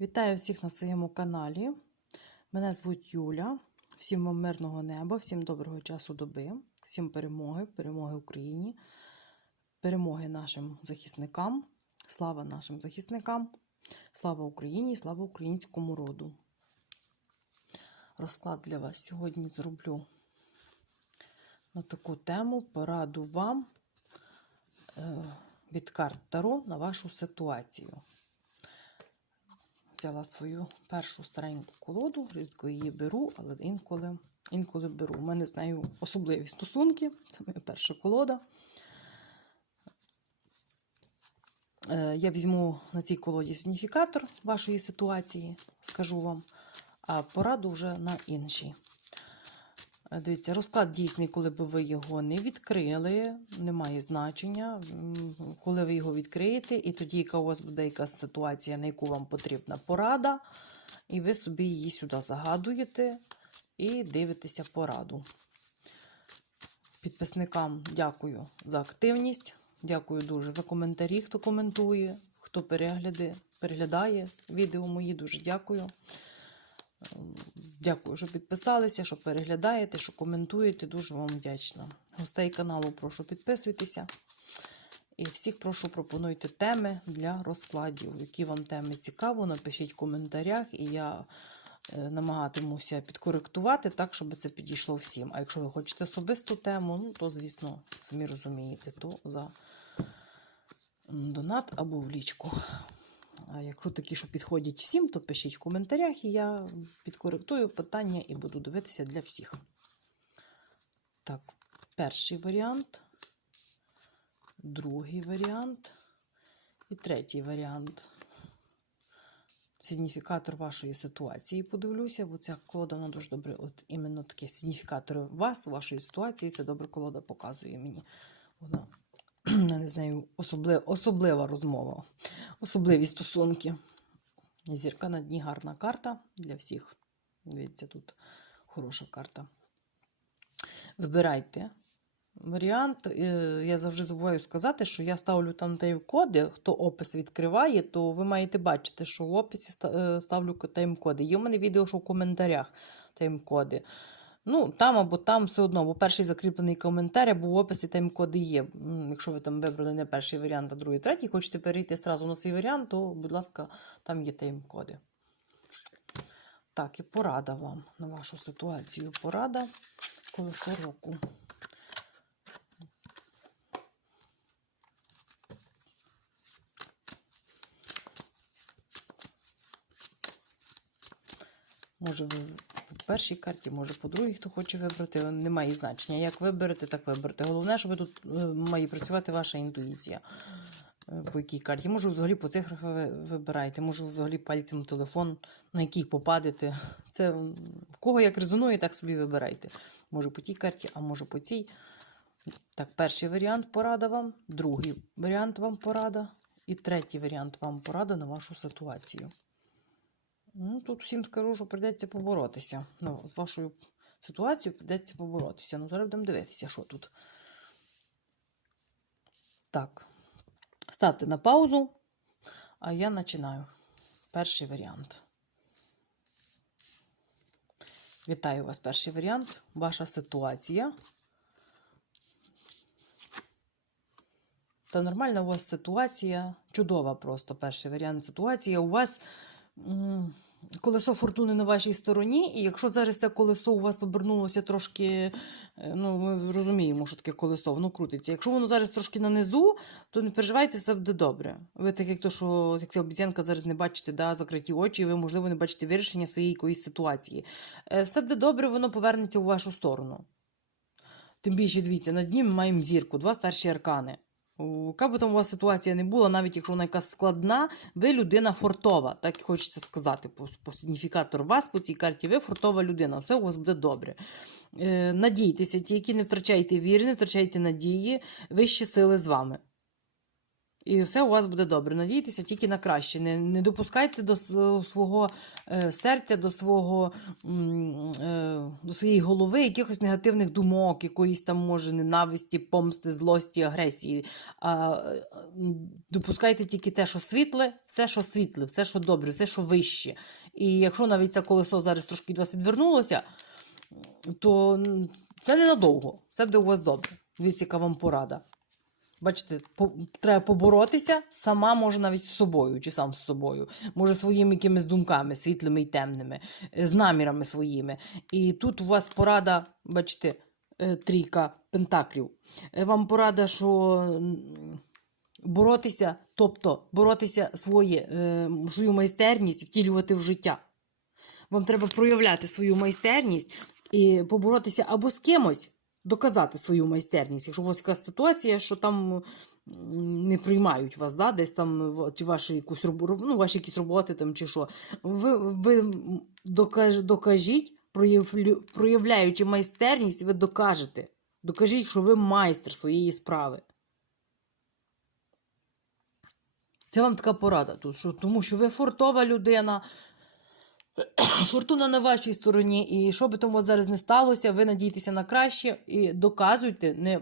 Вітаю всіх на своєму каналі. Мене звуть Юля. Всім вам мирного неба, всім доброго часу доби, всім перемоги, перемоги Україні, перемоги нашим захисникам, слава нашим захисникам, слава Україні, слава українському роду. Розклад для вас сьогодні зроблю на таку тему пораду вам е, від карт Таро на вашу ситуацію взяла свою першу стареньку колоду, рідко її беру, але інколи, інколи беру. У мене з нею особливі стосунки. Це моя перша колода. Е, Я візьму на цій колоді сигніфікатор вашої ситуації, скажу вам, а пораду вже на іншій. Е, Дивіться, розклад дійсний, коли б ви його не відкрили, немає значення. Коли ви його відкриєте, і тоді, яка у вас буде якась ситуація, на яку вам потрібна порада, і ви собі її сюди загадуєте і дивитеся пораду. Підписникам дякую за активність. Дякую дуже за коментарі, хто коментує, хто перегляди, переглядає відео мої. Дуже дякую. Дякую, що підписалися, що переглядаєте, що коментуєте. Дуже вам вдячна. Гостей каналу прошу підписуйтеся. І всіх прошу пропонуйте теми для розкладів. Які вам теми цікаво, напишіть в коментарях, і я е, намагатимуся підкоректувати так, щоб це підійшло всім. А якщо ви хочете особисту тему, ну то, звісно, самі розумієте, то за донат або в лічку. А якщо такі, що підходять всім, то пишіть в коментарях, і я підкоректую питання і буду дивитися для всіх. Так, перший варіант, другий варіант і третій варіант. Сигніфікатор вашої ситуації подивлюся, бо ця колода вона дуже добре. От іменно таке сигніфікатор вас, вашої ситуації, це добре колода показує мені. Вона у мене з особлив, особлива розмова, особливі стосунки. Зірка на дні гарна карта для всіх. Дивіться, тут хороша карта. Вибирайте варіант. Е, Я завжди забуваю сказати, що я ставлю там тайм-коди. Хто опис відкриває, то ви маєте бачити, що в описі е, ставлю тайм-коди. Є в мене відео, що в коментарях тайм-коди. Ну, там або там все одно, бо перший закріплений коментар, або в описі тайм-коди є. Якщо ви там вибрали не перший варіант, а другий, третій, хочете перейти зразу на свій варіант, то, будь ласка, там є тайм-коди. Так, і порада вам на вашу ситуацію. Порада колесо року. Може, ви по першій карті, може по другій, хто хоче вибрати, немає значення. Як виберете, так виберете. Головне, щоб тут е, має працювати ваша інтуїція. Е, По якій карті. Може, взагалі по цифрах ви вибираєте, може, взагалі пальцем телефон, на який попадете. Це в кого як резонує, так собі вибирайте. Може по тій карті, а може по цій. Так, перший варіант порада вам, другий варіант вам порада, і третій варіант вам порада на вашу ситуацію. Ну, тут всім скажу, що прийдеться поборотися. Ну, з вашою ситуацією прийдеться поборотися. Ну, зараз будемо дивитися, що тут. Так. Ставте на паузу, а я починаю. Перший варіант. Вітаю вас, перший варіант. Ваша ситуація. Та нормальна у вас ситуація. Чудова просто перший варіант ситуація. У вас колесо фортуни на вашій стороні, і якщо зараз це колесо у вас обернулося трошки, е, ну ми розуміємо, що таке колесо, воно крутиться. Якщо воно зараз трошки на низу, то не переживайте, все буде добре. Ви так як то, що як ця обіцянка зараз не бачите, да, закриті очі, і ви, можливо, не бачите вирішення своєї якоїсь ситуації. Е, Все буде добре, воно повернеться у вашу сторону. Тим більше, дивіться, на дні ми маємо зірку, два старші аркани. Яка би там у вас ситуація не була, навіть якщо вона якась складна, ви людина фортова, так хочеться сказати по, по сигніфікатору вас по цій карті, ви фортова людина, все у вас буде добре. Е, надійтеся, ті, які не втрачайте віри, не втрачайте надії, вищі сили з вами. І все у вас буде добре. Надійтеся тільки на краще. Не, не допускайте до свого е, серця, до свого е, до своєї голови якихось негативних думок, якоїсь там може ненависті, помсти, злості, агресії. А е, допускайте тільки те, що світле, все, що світле, все, що добре, все, що вище. І якщо навіть це колесо зараз трошки від вас відвернулося, то це ненадовго. Все буде у вас добре. Дивіться, яка вам порада. Бачите, по, треба поборотися, сама може навіть з собою, чи сам з собою, може своїми якимись думками, світлими і темними, е, з намірами своїми. І тут у вас порада, бачите, е, трійка пентаклів. Е, Вам порада, що боротися, тобто боротися своє, свою майстерність втілювати в життя. Вам треба проявляти свою майстерність і поборотися або з кимось, доказати свою майстерність. Якщо у вас якась ситуація, що там не приймають вас, да, десь там чи ваші якусь робо- ну, ваші якісь роботи там, чи що, ви, ви докаж, докажіть, проявляючи майстерність, ви докажете. Докажіть, що ви майстер своєї справи. Це вам така порада тут, що, тому що ви фортова людина, фортуна на вашій стороні, і що би тому зараз не сталося, ви надійтеся на краще і доказуйте, не,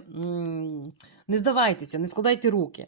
не здавайтеся, не складайте руки.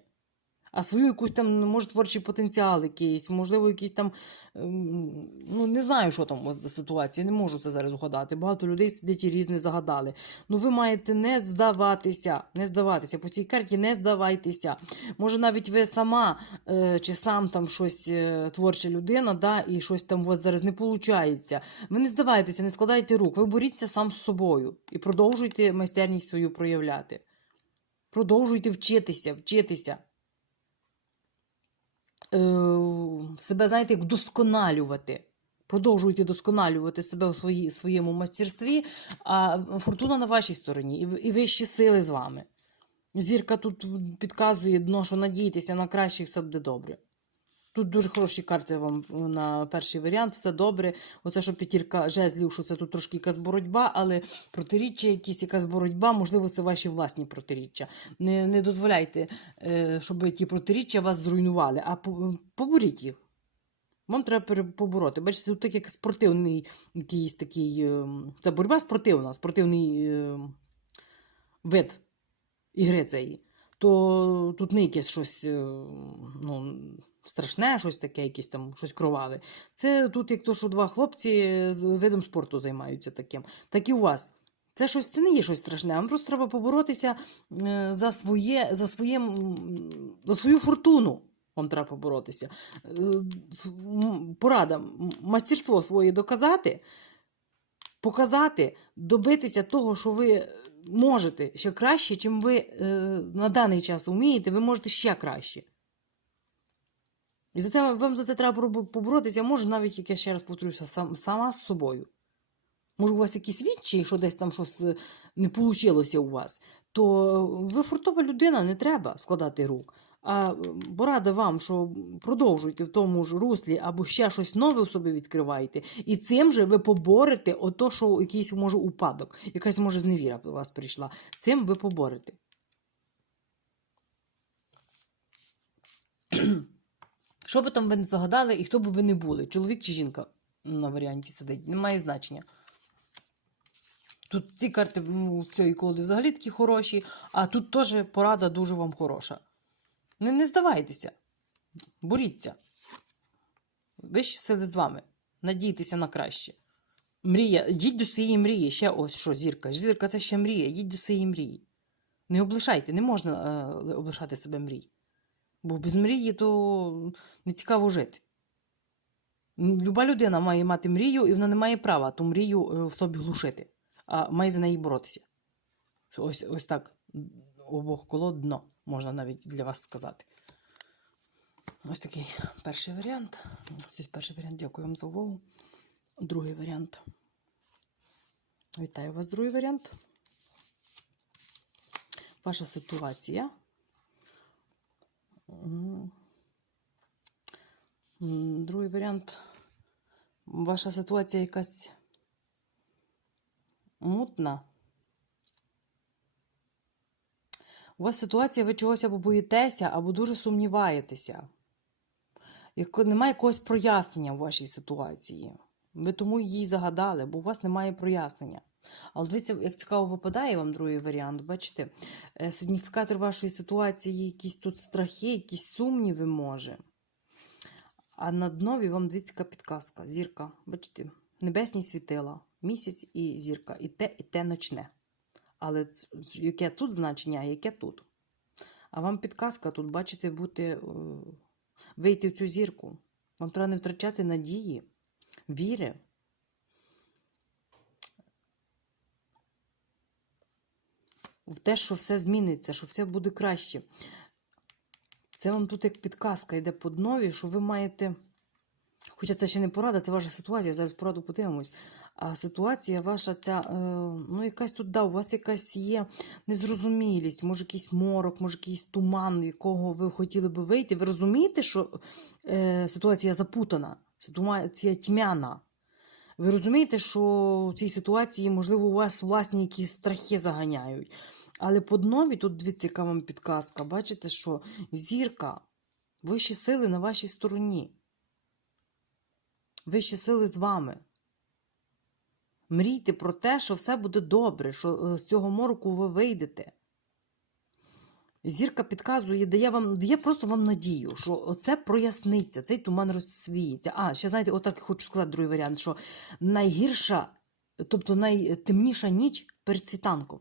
А свою якусь там, ну, може, творчий потенціал якийсь, можливо, якийсь там. ем, Ну, не знаю, що там у вас за ситуація, не можу це зараз угадати. Багато людей сидять і різне загадали. Ну, ви маєте не здаватися, не здаватися. По цій карті не здавайтеся. Може, навіть ви сама е, чи сам там щось е, творча людина, да, і щось там у вас зараз не виходить. Ви не здавайтеся, не складайте рук, ви боріться сам з собою і продовжуйте майстерність свою проявляти. Продовжуйте вчитися, вчитися. Е, себе, знаєте, як вдосконалювати. Продовжуйте досконалювати себе у свої, своєму мастерстві, а фортуна на вашій стороні, і, і вищі сили з вами. Зірка тут підказує дно, що надійтеся на краще, все буде добре. Тут дуже хороші карти вам на перший варіант, все добре. Оце, що п'ятірка жезлів, що це тут трошки якась боротьба, але протиріччя, якісь якась боротьба, можливо, це ваші власні протиріччя. Не, не дозволяйте, е, щоб ті протиріччя вас зруйнували, а поборіть їх. Вам треба побороти. Бачите, тут так як спортивний якийсь такий. е, Це боротьба спортивна, спортивний е, вид ігри цієї. То тут не якесь щось ну, страшне, щось таке, якесь там щось кроваве. Це тут, як то, що два хлопці з видом спорту займаються таким. Так і у вас. Це щось це не є щось страшне. Вам просто треба поборотися е, за своє, за своє, за свою фортуну. Вам треба поборотися. Е, Порада, мастерство своє доказати, показати, добитися того, що ви можете ще краще, чим ви е, на даний час вмієте, ви можете ще краще. І за це вам за це треба поборотися, може, навіть, як я ще раз повторюся, сам, сама з собою. Може, у вас якісь відчаї, що десь там щось е, не вийшло у вас, то ви фортова людина, не треба складати рук. А е, порада вам, що продовжуйте в тому ж руслі або ще щось нове в собі відкриваєте, і цим же ви поборете ото, що якийсь може упадок, якась може зневіра до вас прийшла. Цим ви поборете. Що би там ви не загадали, і хто би ви не були, чоловік чи жінка на варіанті сидить, не має значення. Тут ці карти з цієї колоди взагалі такі хороші, а тут теж порада дуже вам хороша. Не, не здавайтеся, боріться. Вищі сили з вами. Надійтеся на краще. Мрія, йдіть до своєї мрії. Ще ось що, зірка. Зірка це ще мрія. Йдіть до своєї мрії. Не облишайте, не можна е, облишати себе мрій. Бо без мрії то не цікаво жити. Люба людина має мати мрію, і вона не має права ту мрію е, в собі глушити, а має за неї боротися. Ось, ось так обох колод дно, можна навіть для вас сказати. Ось такий перший варіант. Ось перший варіант. Дякую вам за увагу. Другий варіант. Вітаю вас, другий варіант. Ваша ситуація. Другий варіант. Ваша ситуація якась мутна. У вас ситуація, ви чогось або боїтеся, або дуже сумніваєтеся. Як немає якогось прояснення в вашій ситуації. Ви тому її загадали, бо у вас немає прояснення. Але дивіться, як цікаво випадає вам другий варіант. Бачите, е, сигніфікатор вашої ситуації, якісь тут страхи, якісь сумніви може. А на днові вам дивіться підказка. Зірка. Бачите, небесні світила, місяць і зірка. І те, і те ночне. Але яке тут значення, а яке тут? А вам підказка тут, бачите, бути, е, вийти в цю зірку. Вам треба не втрачати надії, віри. В те, що все зміниться, що все буде краще. Це вам тут як підказка йде по днові, що ви маєте. Хоча це ще не порада, це ваша ситуація. Зараз пораду подивимось. А ситуація ваша, ця, е, ну, якась тут, да, у вас якась є незрозумілість, може якийсь морок, може якийсь туман, якого ви хотіли би вийти. Ви розумієте, що е, ситуація запутана, ситуація тьмяна. Ви розумієте, що в цій ситуації, можливо, у вас власні якісь страхи заганяють. Але по днові тут дивіться, яка вам підказка. Бачите, що зірка, вищі сили на вашій стороні. Вищі сили з вами. Мрійте про те, що все буде добре, що е, з цього мороку ви вийдете. Зірка підказує, дає вам, дає просто вам надію, що це проясниться, цей туман розсвіється. А, ще знаєте, отак хочу сказати другий варіант, що найгірша, тобто найтемніша ніч перед світанком.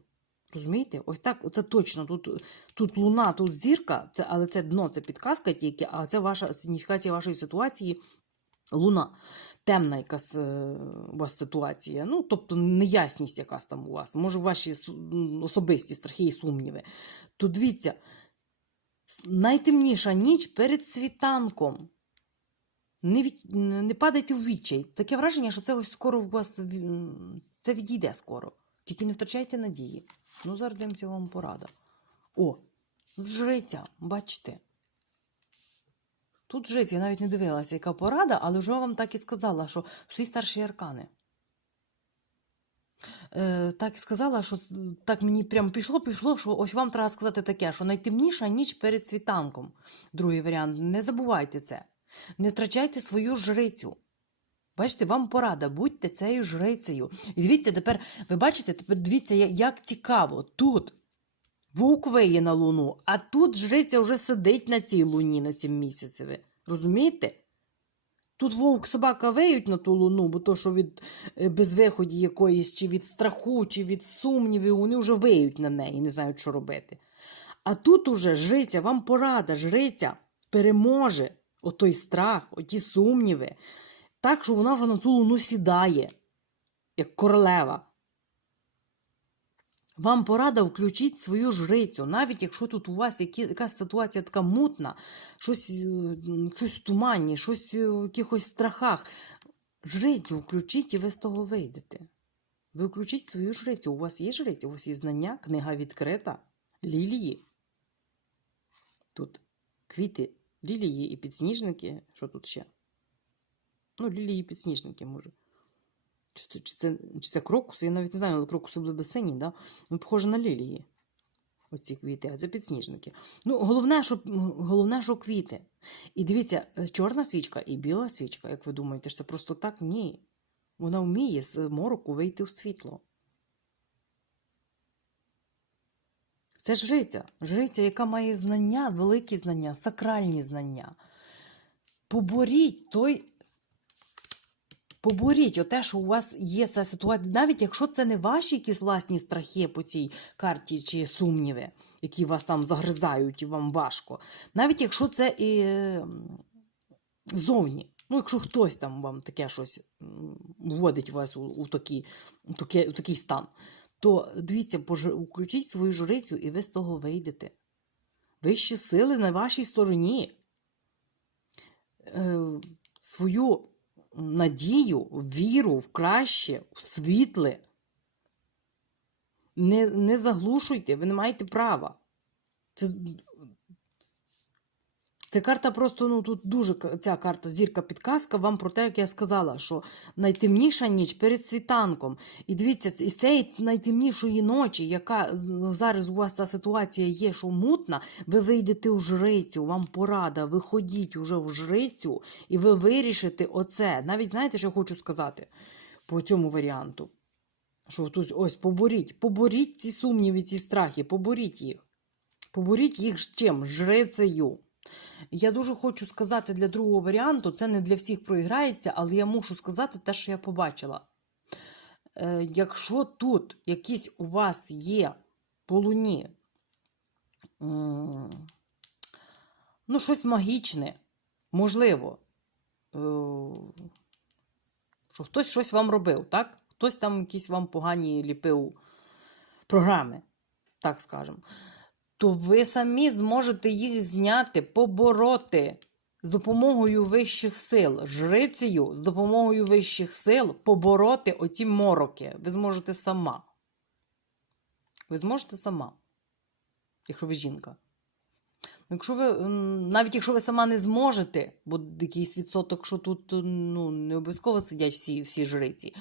Розумієте? Ось так, це точно. Тут, тут луна, тут зірка, це, але це дно, це підказка тільки, а це ваша сигніфікація вашої ситуації. Луна. Темна якась е, у вас ситуація. Ну, тобто неясність якась там у вас. Може, ваші особисті страхи і сумніви. То дивіться, найтемніша ніч перед світанком. Не, від... не падайте в відчай. Таке враження, що це ось скоро у вас це відійде скоро. Тільки не втрачайте надії. Ну, дивимося вам порада. О, жриця, бачите. Тут жрець, я навіть не дивилася, яка порада, але вже вам так і сказала, що всі старші аркани. Е, так і сказала, що так мені прямо пішло, пішло, що ось вам треба сказати таке, що найтемніша ніч перед світанком. Другий варіант. Не забувайте це. Не втрачайте свою жрицю. Бачите, вам порада, будьте цією жрицею. І дивіться, тепер, ви бачите, тепер дивіться, як цікаво. Тут вовк виє на луну, а тут жриця вже сидить на цій луні, на цім місяцеві. Розумієте? Тут вовк собака виють на ту луну, бо то, що від е, безвиході якоїсь, чи від страху, чи від сумнівів, вони вже виють на неї, не знають, що робити. А тут уже жриця, вам порада, жриця переможе отой страх, оті сумніви, так, що вона вже на цю луну сідає, як королева. Вам порада включіть свою жрицю, навіть якщо тут у вас якась ситуація така мутна, щось, е, щось в тумані, щось в якихось страхах. Жрицю включіть і ви з того вийдете. Ви включіть свою жрицю. У вас є жриця, у вас є знання, книга відкрита, лілії. Тут квіти, лілії і підсніжники. Що тут ще? Ну, лілії підсніжники, може. Чи, чи, це, чи це крокуси? Я навіть не знаю, але крокуси були б сині, да? Ну, похоже на лілії. Оці квіти, а це підсніжники. Ну, головне, що, головне, що квіти. І дивіться, е, чорна свічка і біла свічка, як ви думаєте, що це просто так? Ні. Вона вміє з мороку вийти у світло. Це жриця. Жриця, яка має знання, великі знання, сакральні знання. Поборіть той Поборіть оте, що у вас є ця ситуація, навіть якщо це не ваші якісь власні страхи по цій карті чи сумніви, які вас там загризають і вам важко. Навіть якщо це і е, зовні. Ну, якщо хтось там вам таке щось вводить вас у, у, такі, у, таке, у такий стан, то дивіться, пож- включіть свою журицю і ви з того вийдете. Вищі сили на вашій стороні. Е, свою надію, віру в краще, в світле. Не, не заглушуйте, ви не маєте права. Це, Ця карта просто ну тут дуже ця карта зірка підказка вам про те, як я сказала, що найтемніша ніч перед світанком. І дивіться, із цієї найтемнішої ночі, яка ну, зараз у вас ця ситуація є, що мутна, ви вийдете у жрицю, вам порада, виходіть уже в жрицю, і ви вирішите оце. Навіть знаєте, що я хочу сказати по цьому варіанту? Що тут ось поборіть, поборіть ці сумніви, ці страхи, поборіть їх. Поборіть їх з чим? Жрицею. Я дуже хочу сказати для другого варіанту, це не для всіх проіграється, але я мушу сказати те, що я побачила. Е, якщо тут якісь у вас є по луні, ну, щось магічне, можливо, е, що хтось щось вам робив, так? Хтось там якісь вам погані ліпив програми, так скажемо то ви самі зможете їх зняти, побороти з допомогою вищих сил, жрицею з допомогою вищих сил побороти оті мороки. Ви зможете сама. Ви зможете сама, якщо ви жінка. Якщо ви, навіть якщо ви сама не зможете, бо якийсь відсоток, що тут ну, не обов'язково сидять всі, всі жриці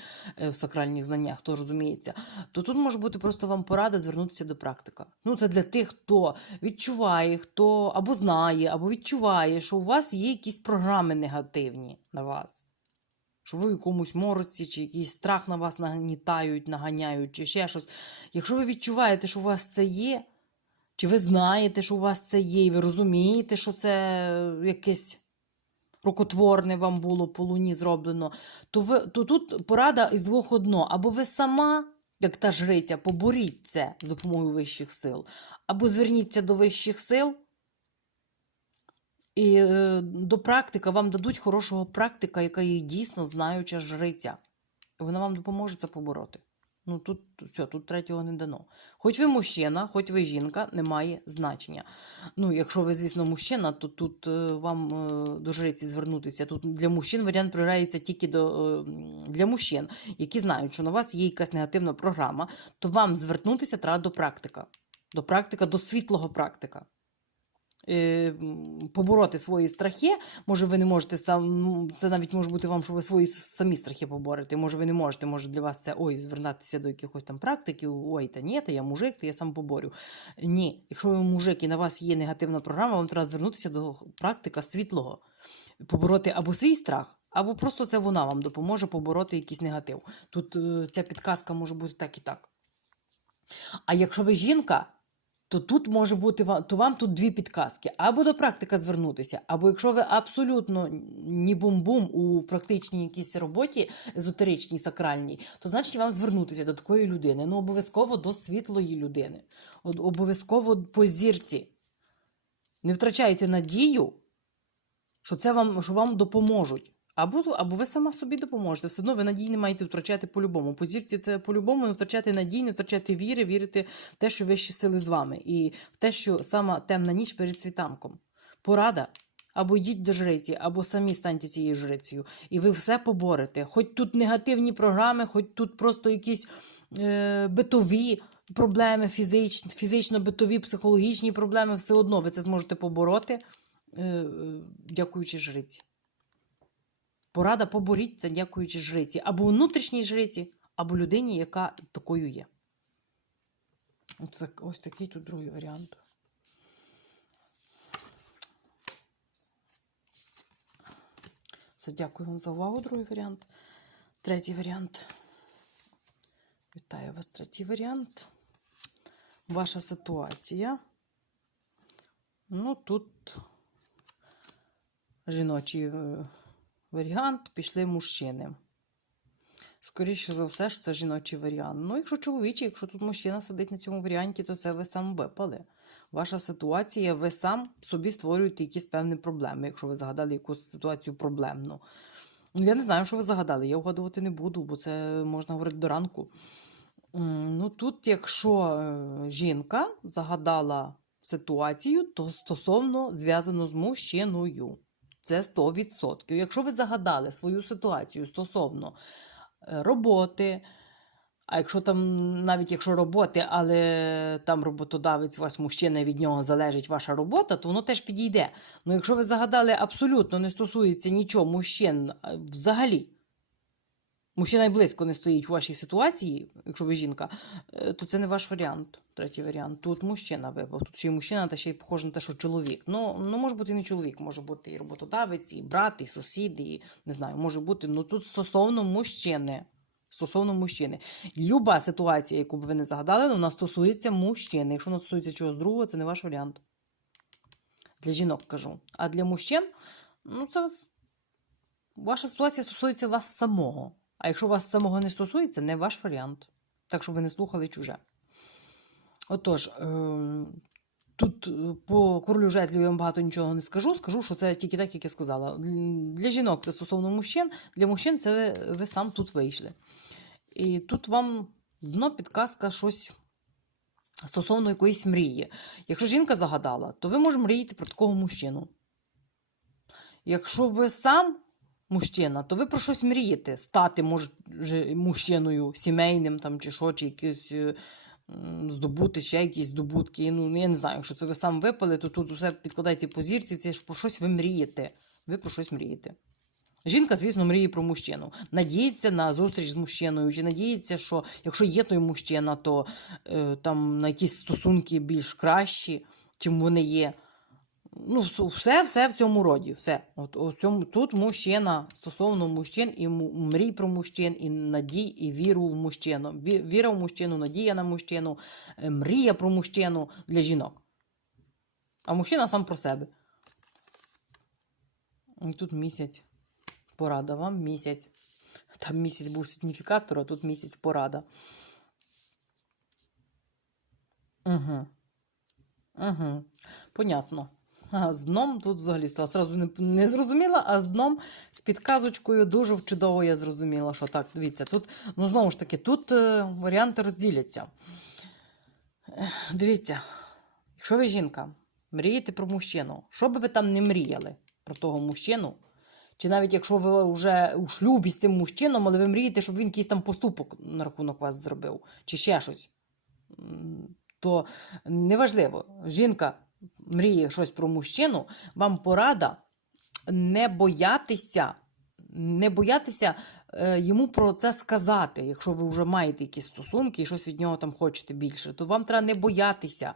е, в сакральних знаннях, хто розуміється, то тут може бути просто вам порада звернутися до практика. Ну, це для тих, хто відчуває, хто або знає, або відчуває, що у вас є якісь програми негативні на вас. Що ви в якомусь мороці, чи якийсь страх на вас нагнітають, наганяють, чи ще щось. Якщо ви відчуваєте, що у вас це є, чи ви знаєте, що у вас це є, і ви розумієте, що це якесь рукотворне вам було по луні зроблено, то, ви, то тут порада із двох одно. Або ви сама, як та жриця, поборіть це з допомогою вищих сил, або зверніться до вищих сил. І е, до практика вам дадуть хорошого практика, яка є дійсно знаюча жриця. Вона вам допоможе це побороти. Ну тут все, тут третього не дано. Хоч ви мужчина, хоч ви жінка, не має значення. Ну, якщо ви, звісно, мужчина, то тут е, вам е, до жриці звернутися. Тут для мужчин варіант проявляється тільки до, е, для мужчин, які знають, що на вас є якась негативна програма, то вам звернутися треба до практика. До практика, до світлого практика. Е, Побороти свої страхи. Може, ви не можете сам. Це навіть може бути вам, що ви свої самі страхи поборете. Може, ви не можете. Може, для вас це ой, звернутися до якихось там практиків. Ой, та ні, та я мужик, та я сам поборю. Ні, якщо ви мужик і на вас є негативна програма, вам треба звернутися до практика світлого, побороти або свій страх. Або просто це вона вам допоможе побороти якийсь негатив. Тут е, ця підказка може бути так і так. А якщо ви жінка, то тут може бути ва- то вам тут дві підказки: або до практика звернутися, або якщо ви абсолютно ні бум-бум у практичній якійсь роботі, езотеричній, сакральній, то значить вам звернутися до такої людини. Ну, обов'язково до світлої людини, обов'язково по зірці. Не втрачайте надію, що це вам, що вам допоможуть. Або, або ви сама собі допоможете. Все одно ви надії не маєте втрачати по-любому. По зірці це по-любому не втрачати надії, не втрачати віри, вірити в те, що вищі сили з вами, і в те, що сама темна ніч перед світанком. Порада. Або йдіть до жриці, або самі станьте цією жрицею. І ви все поборете. Хоч тут негативні програми, хоч тут просто якісь е, битові проблеми, фізич, фізично-битові, психологічні проблеми, все одно ви це зможете побороти, е, е, дякуючи жриці. Порада поборіть це, дякуючи жриці, або внутрішній жриці, або людині, яка такою є. Це ось такий тут другий варіант. Все, дякую вам за увагу, другий варіант. Третій варіант. Вітаю вас, третій варіант. Ваша ситуація. Ну, тут жіночий е, варіант, пішли мужчини. Скоріше за все, ж це жіночий варіант. Ну, якщо чоловічий, якщо тут мужчина сидить на цьому варіанті, то це ви сам випали. Ваша ситуація, ви сам собі створюєте якісь певні проблеми, якщо ви загадали якусь ситуацію проблемну. Ну, я не знаю, що ви загадали, я вгадувати не буду, бо це можна говорити до ранку. Ну, тут, якщо е, жінка загадала ситуацію, то стосовно зв'язано з мужчиною. Це 100%. Якщо ви загадали свою ситуацію стосовно е, роботи, А якщо там, навіть якщо роботи, але там роботодавець вас мужчина, від нього залежить ваша робота, то воно теж підійде. Ну якщо ви загадали абсолютно не стосується нічого мужчин взагалі, мужчина й близько не стоїть у вашій ситуації, якщо ви жінка, е, то це не ваш варіант. Третій варіант. Тут мужчина випав. Тут ще й мужчина, та ще й похоже на те, що чоловік. Ну, ну може бути і не чоловік, може бути і роботодавець, і брат, і сусід, і не знаю, може бути. Ну тут стосовно мужчини. Стосовно мужчини. Люба ситуація, яку б ви не загадали, вона стосується мужчини. Якщо вона стосується чогось другого, це не ваш варіант. Для жінок кажу. А для мужчин, ну, це ваша ситуація стосується вас самого. А якщо вас самого не стосується, не ваш варіант. Так що ви не слухали чуже. Отож, е, тут е, по королю жезлів я вам багато нічого не скажу. Скажу, що це тільки так, як я сказала. Для жінок це стосовно мужчин, для мужчин це ви, сам тут вийшли. І тут вам дно підказка щось стосовно якоїсь мрії. Якщо жінка загадала, то ви можете мріяти про такого мужчину. Якщо ви сам мужчина, то ви про щось мрієте. Стати може, мужчиною сімейним там, чи що, чи якийсь. е, Здобути ще якісь здобутки. Ну, я не знаю, якщо це ви сам випали, то тут все підкладайте по зірці, це ж про щось ви мрієте. Ви про щось мрієте. Жінка, звісно, мріє про мужчину. Надіється на зустріч з мужчиною, чи надіється, що якщо є той мужчина, то е, там на якісь стосунки більш кращі, чим вони є. Ну, все, все в цьому роді. Все. От, у цьому, тут мужчина стосовно мужчин, і мрій про мужчин, і надій, і віру в мужчину. Віра в мужчину, надія на мужчину, е, мрія про мужчину для жінок. А мужчина сам про себе. Тут місяць. Порада вам місяць. Там місяць був сигніфікатор, а тут місяць порада. Угу. Угу. Понятно. А з дном тут взагалі стало сразу не, не зрозуміла, а з дном з підказочкою дуже чудово я зрозуміла, що так, дивіться, тут, ну знову ж таки, тут е, варіанти розділяться. Дивіться, якщо ви жінка, мрієте про мужчину, що би ви там не мріяли про того мужчину, чи навіть якщо ви вже у шлюбі з цим мужчином, але ви мрієте, щоб він якийсь там поступок на рахунок вас зробив, чи ще щось, то неважливо, жінка мріє щось про мужчину, вам порада не боятися, не боятися е, йому про це сказати. Якщо ви вже маєте якісь стосунки і щось від нього там хочете більше, то вам треба не боятися.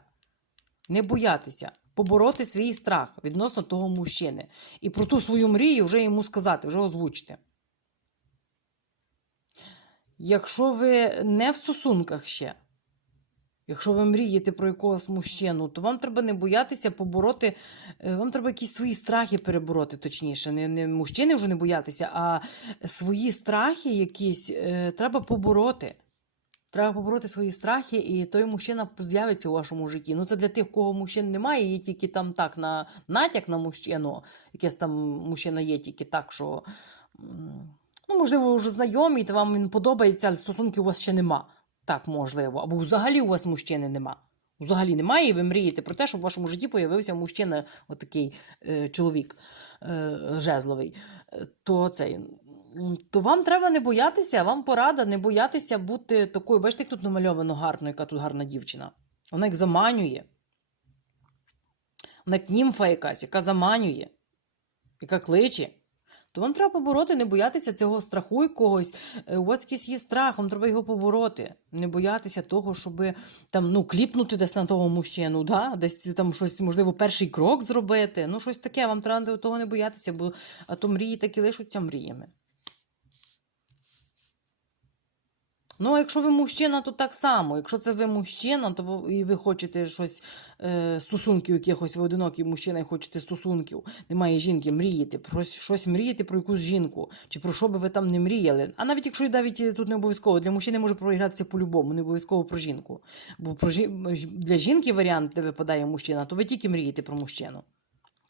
Не боятися, побороти свій страх відносно того мужчини. І про ту свою мрію вже йому сказати, вже озвучити. Якщо ви не в стосунках ще, якщо ви мрієте про якогось мужчину, то вам треба не боятися побороти, е, вам треба якісь свої страхи перебороти, точніше. Не, не мужчини вже не боятися, а свої страхи якісь е, треба побороти. Треба побороти свої страхи, і той мужчина з'явиться у вашому житті. Ну, це для тих, кого мужчин немає, є тільки там так на натяк на мужчину. Якийсь там мужчина є тільки так, що ну, можливо, ви вже знайомі, та вам він подобається, але стосунків у вас ще нема. Так, можливо. Або взагалі у вас мужчини нема. Взагалі немає, і ви мрієте про те, щоб в вашому житті появився мужчина, отакий е, чоловік е, жезловий. Е, То цей. То вам треба не боятися, вам порада не боятися бути такою. Бачите, як тут намальовано гарно, яка тут гарна дівчина. Вона як заманює. Вона як німфа якась, яка заманює, яка кличе. То вам треба побороти, не боятися цього страху і когось. У вас якийсь є страх, вам треба його побороти. Не боятися того, щоб там, ну, кліпнути десь на того мужчину, да? десь там щось, можливо, перший крок зробити. Ну, щось таке, вам треба того не боятися, бо а то мрії такі лишаться мріями. Ну, а якщо ви мужчина, то так само. Якщо це ви мужчина, то ви, і ви хочете щось е, стосунків, якихось ви одинокий мужчина і хочете стосунків, немає жінки, мрієте, про щось- мрієте про якусь жінку, чи про що би ви там не мріяли. А навіть якщо навіть тут не обов'язково, для мужчини може проігратися по-любому, не обов'язково про жінку. Бо про для жінки варіант, де випадає мужчина, то ви тільки мрієте про мужчину.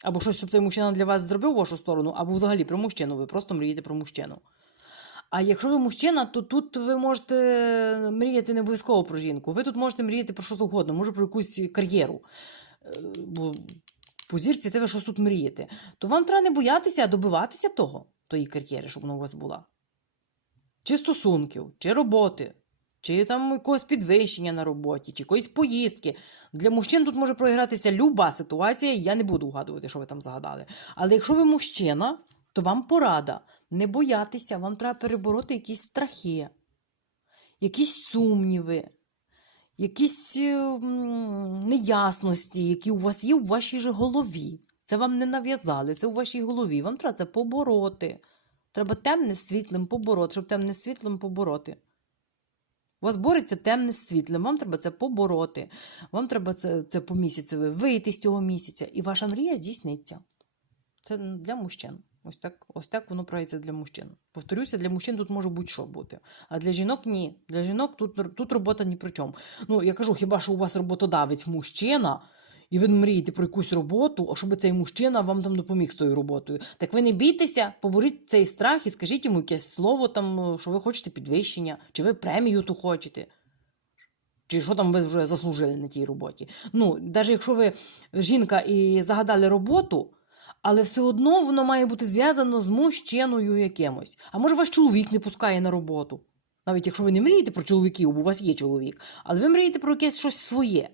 Або щось, щоб цей мужчина для вас зробив вашу сторону, або взагалі про мужчину, ви просто мрієте про мужчину. А якщо ви мужчина, то тут ви можете мріяти не обов'язково про жінку. Ви тут можете мріяти про що завгодно, може про якусь кар'єру. Е, Бо по зірці те ви щось тут мрієте. То вам треба не боятися, а добиватися того, тої кар'єри, щоб вона у вас була. Чи стосунків, чи роботи. чи там якогось підвищення на роботі, чи якоїсь поїздки. Для мужчин тут може програтися люба ситуація, і я не буду вгадувати, що ви там загадали. Але якщо ви мужчина, то вам порада не боятися, вам треба перебороти якісь страхи, якісь сумніви, якісь е, неясності, які у вас є у вашій же голові. Це вам не нав'язали, це у вашій голові. Вам треба це побороти. Треба темне з світлим побороти, щоб темне з світлим побороти. У вас бореться темне з світлим, вам треба це побороти. Вам треба це, це по місяцеві вийти з цього місяця, і ваша мрія здійсниться. Це для мужчин. Ось так, ось так воно проявиться для мужчин. Повторюся, для мужчин тут може будь-що бути. А для жінок ні. Для жінок тут, тут робота ні при чому. Ну, я кажу, хіба що у вас роботодавець мужчина, і ви мрієте про якусь роботу, а щоб цей мужчина вам там допоміг з тою роботою. Так ви не бійтеся, поборіть цей страх і скажіть йому якесь слово, там, що ви хочете підвищення, чи ви премію ту хочете. Чи що там ви вже заслужили на тій роботі? Ну, навіть якщо ви жінка і загадали роботу, але все одно воно має бути зв'язано з мужчиною якимось. А може ваш чоловік не пускає на роботу? Навіть якщо ви не мрієте про чоловіків, бо у вас є чоловік, але ви мрієте про якесь щось своє,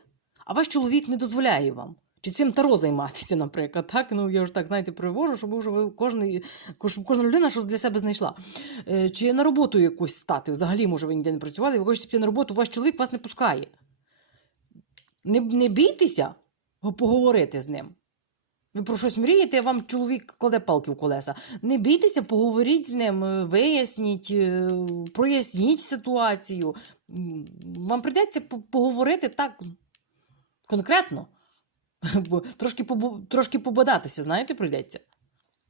а ваш чоловік не дозволяє вам. Чи цим таро займатися, наприклад, так? Ну, я вже так, знаєте, привожу, щоб вже ви щоб кожна людина щось для себе знайшла. Е, Чи на роботу якусь стати? Взагалі, може, ви ніде не працювали, ви хочете піти на роботу, ваш чоловік вас не пускає. Не, не бійтеся поговорити з ним. Ви про щось мрієте, вам чоловік кладе палки в колеса. Не бійтеся, поговоріть з ним, е, виясніть, е, проясніть ситуацію. Вам прийдеться поговорити так конкретно. Трошки, трошки пободатися, знаєте, прийдеться.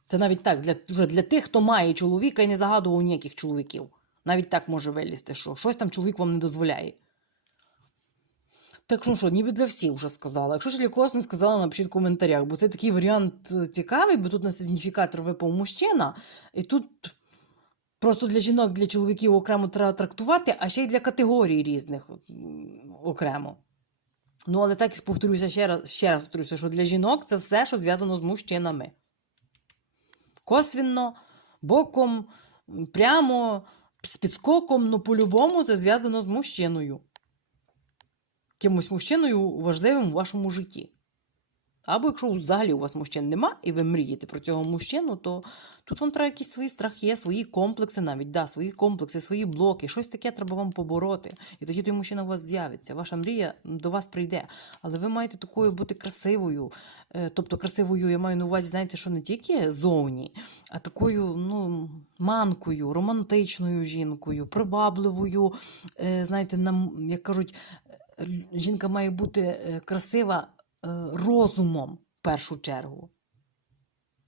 Це навіть так, для, вже для тих, хто має чоловіка і не загадував ніяких чоловіків. Навіть так може вилізти, що щось там чоловік вам не дозволяє. Так що, ну що, ніби для всіх вже сказала. Якщо ж для не сказала, напишіть в коментарях, бо це такий варіант е, цікавий, бо тут на сигніфікатор випав мужчина, і тут просто для жінок, для чоловіків окремо треба трактувати, а ще й для категорій різних окремо. Ну, але так повторюся ще раз, ще раз повторюся, що для жінок це все, що зв'язано з мужчинами. Косвінно, боком, прямо, з підскоком, ну по-любому це зв'язано з мужчиною. Кимось мужчиною важливим у вашому житті. Або якщо взагалі у вас мужчин нема, і ви мрієте про цього мужчину, то тут вам треба якісь свої страхи, свої комплекси навіть, да, свої комплекси, свої блоки, щось таке треба вам побороти. І тоді той мужчина у вас з'явиться. Ваша мрія до вас прийде. Але ви маєте такою бути красивою. Е, Тобто красивою я маю на увазі, знаєте, що не тільки зовні, а такою ну, манкою, романтичною жінкою, привабливою. Е, Знаєте, як кажуть, жінка має бути е, красива е, розумом в першу чергу.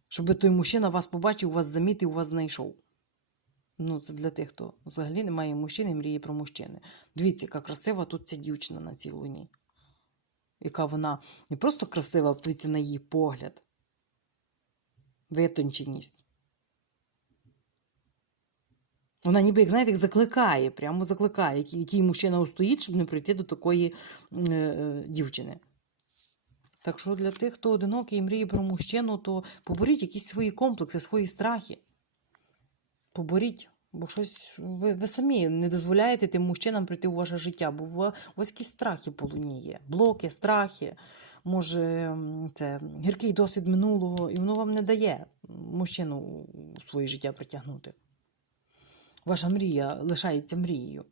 Щоб той мужчина вас побачив, вас замітив, вас знайшов. Ну, це для тих, хто взагалі не має мужчини і мріє про мужчини. Дивіться, яка красива тут ця дівчина на цій луні. Яка вона не просто красива, подивіться на її погляд, витонченість. Вона ніби, як знаєте, як закликає, прямо закликає, який, який мужчина устоїть, щоб не прийти до такої е, е, дівчини. Так що для тих, хто одинокий і мріє про мужчину, то поборіть якісь свої комплекси, свої страхи. Поборіть. Бо щось ви, ви самі не дозволяєте тим мужчинам прийти у ваше життя, бо у вас якісь страхи полуні є. Блоки, страхи, може, це гіркий досвід минулого, і воно вам не дає мужчину у своє життя притягнути. Ваша мрія лишається мрією.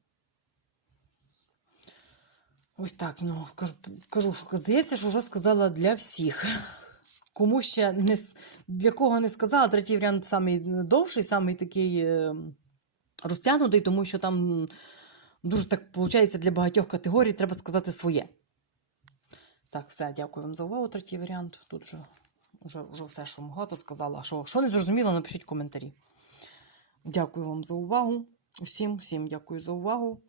Ось так, ну кажу, що здається, що вже сказала для всіх. Кому ще не для кого не сказала, третій варіант самий довший, самий такий е, розтягнутий, тому що там дуже так виходить для багатьох категорій, треба сказати своє. Так, все, дякую вам за увагу. Третій варіант. Тут вже, вже, вже все, що могла, то сказала. Що, що не зрозуміло, напишіть в коментарі. Дякую вам за увагу. Усім, всім дякую за увагу.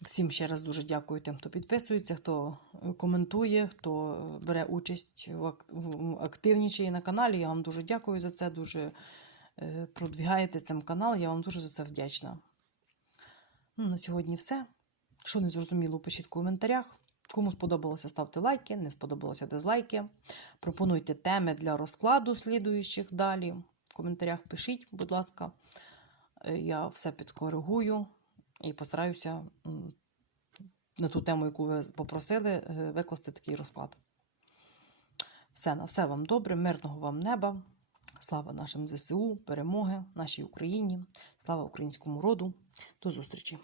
Всім ще раз дуже дякую тим, хто підписується, хто е, коментує, хто е, бере участь в ак- в- активнічає на каналі. Я вам дуже дякую за це, дуже е, продвігаєте цим канал. Я вам дуже за це вдячна. Ну, на сьогодні все. Що не зрозуміло, пишіть в коментарях. Кому сподобалося, ставте лайки, не сподобалося дизлайки. Пропонуйте теми для розкладу слідуючих далі. В коментарях пишіть, будь ласка. е, я все підкоригую і постараюся на ту тему, яку ви попросили, е, викласти такий розклад. Все на все вам добре, мирного вам неба. Слава нашим ЗСУ, перемоги нашій Україні, слава українському роду. До зустрічі!